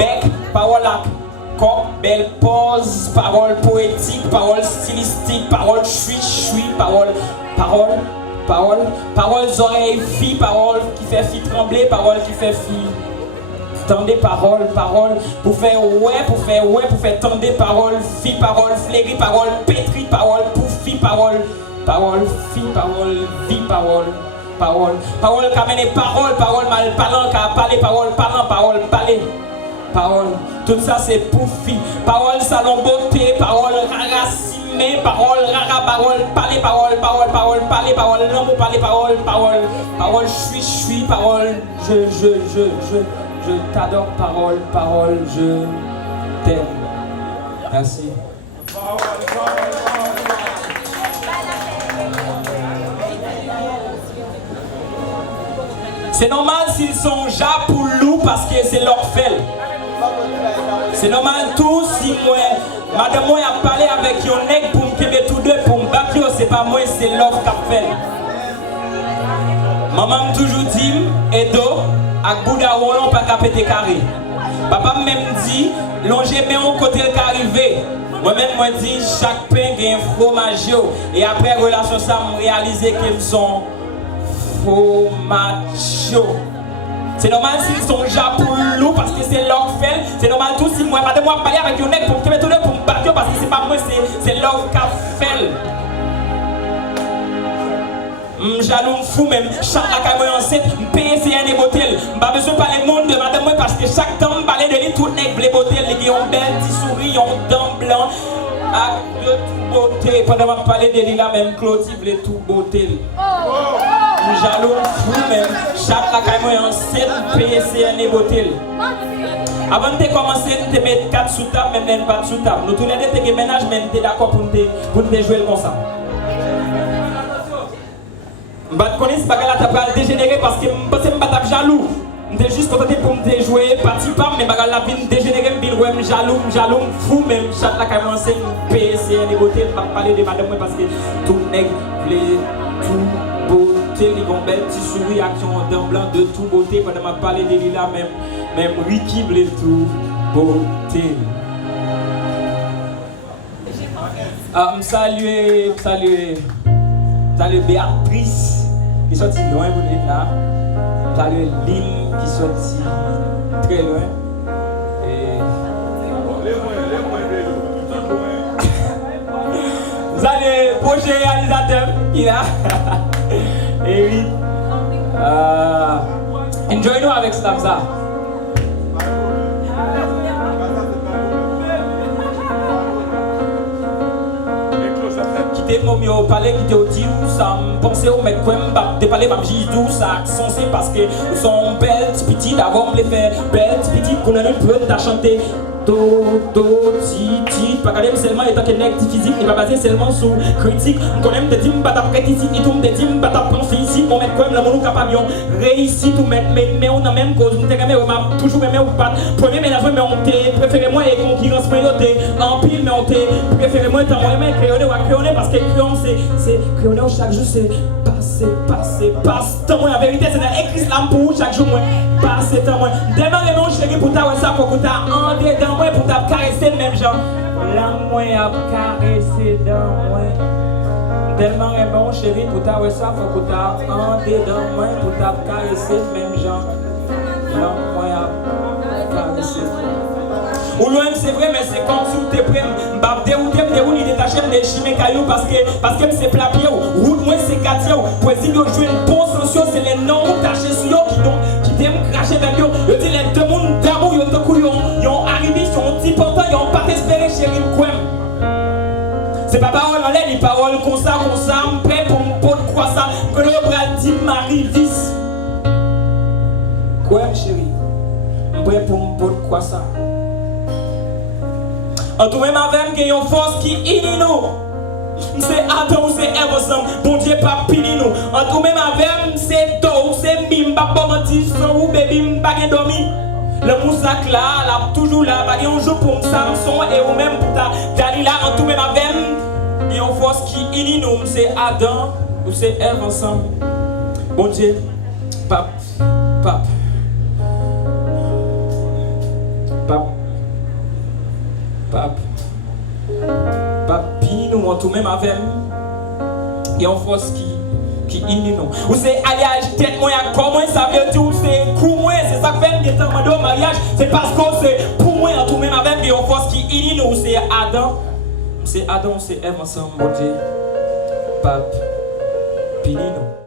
bec, parole à corps, belle pause, parole poétique, parole stylistique, parole chui, parole oreilles, fille, parole qui fait fille trembler, parole qui fait fille. Tendez parole, pour faire ouais, pour faire tendez parole, fille, parole, flairie, parole, pétri, parole, pouffi, parole, fille, parole, vie, parole, qu'amène parole, mal parlant, qu'à parler, parole, parole, tout ça c'est pouffi, parole, salon beauté, parole, raracimé, parole, rara, parler, parole, l'amour, parole, chui, parole, je t'adore, parole, je t'aime. Merci. C'est normal s'ils sont japoulous parce que c'est leur fait. C'est normal tout si moi, madame moi a parlé avec un nègre pour me kéber tous deux pour me battre, c'est pas moi, c'est l'offre qu'a fait. Maman m'a toujours dit, Edo, à Bouddha Roland, pas qu'à péter carré. Papa m'a même dit, longer bien au côté le arrivé. Moi-même, moi dit, chaque pain a un fromage. Et après relation, ça m'a réalisé qu'ils sont fromage. C'est normal s'ils sont japoulous parce que c'est leur fait. C'est normal tout si moi, madame, moi, parler avec un mec pour me mettre tout pour me battre parce que c'est pas moi, c'est leur qu'a fait. Jaloux fou même, chaque la caméra enceinte, paye c'est un bottles. Pas besoin de parler monde de madame moi parce que chaque temps parler de lui tout nègre les bottles, les gars ont belle petite souris, ont dents blancs, acte de tout beauté. Pendant que je parlais de lui là même Clotilde les tout beauté. Jaloux fou même, chaque la caméra enceinte, paye c'est un bottles. Avant de commencer, tu mets 4 sous table, même pas sous table. Nous tous les deux tu ménage, mais tu es d'accord pour te jouer comme ça. Je ne connais pas si tu vas dégénérer parce que je suis jaloux. Je suis juste contenté pour me jouer, parti pas, mais je vais dégénérer, je vais jaloux, fou même. Chaque fois que je commence à PSC, les beautés, je vais parler de madame parce que tout nègre, tout beauté, les gants belles, petits souris, action en blanc, de tout beauté. Pendant que je parle de lui là, même Ricky, les tout beauté. Salut Béatrice qui sorti loin pour être là. Salut Lynn qui sorti très loin. Salut projet réalisateur qui est là. Et oui. Enjoy nous avec ça. Moi au palais qui te dit où ça me pensait au mec quoi me parler m'a dit tout ça censé parce que nous sommes belles petites avant me les faire belles petites qu'on a une peu de chanter do ti pas quand même seulement étant que nec physique n'est pas basé seulement sur critique qu'on aime te dire pas ta critique et tout me dire pas ta pense ici on met quoi même mon capable réussir tout mettre mais on a même cause on t'a jamais m'a toujours aimé ou pas premier ménage mais on t'a préféré moi et concurrence mais on en pile mais on t'a préféré moi tant moi mais créer parce que c'est créer chaque jour c'est passe temps la vérité c'est dans écrit slam pour chaque jour moi passer temps moi démarrer mon chéri pour ta ça pour que ta en dedans moi pour ta caresser même gens la moi a caresser dans moi démarrer mon chéri pour ta ça pour que ta en dedans moi pour ta caresser même gens la moi a caresser ou loin c'est vrai mais c'est comme sous tes prêts m'ba dérouter il détacher des chimés cailloux parce que c'est plat pied ou moi c'est quartier pour dire yo jouer une bonne sociaux c'est les noms tachés sur yo qui t'aiment cracher dans yo yo dit les deux monde d'amour yo de couillon yo arrivé sur un petit portant yo pas espérer chéri quoi c'est pas parole en l'air les paroles comme ça prêt pour mon pot de croissant que le bras dit Marie vis quoi chéri prêt pour mon pot de croissant. En tout même avec qu'il y a une force qui unit nous. C'est Adam ou c'est Ève ensemble. Bon Dieu pas pini nous. En tout même avec c'est toi ou c'est bim pas mentir sans ou baby m'pas dormi. Le moussac là, là toujours là, pas un jour pour Samson et ou même pour ta Dalila. En tout même avec il y a une force qui unit nous. C'est Adam ou c'est Ève ensemble. Bon Dieu, pape Pape, pini nous, tout même avec et en force qui unit nous. Ou c'est alliage tête moi à comment ça veut dire c'est coup moi c'est ça fait des temps de mariage c'est parce que c'est pour moi tout même avec et en force qui unit nous c'est Adam c'est Ève ensemble mon Dieu. Pape pini nous.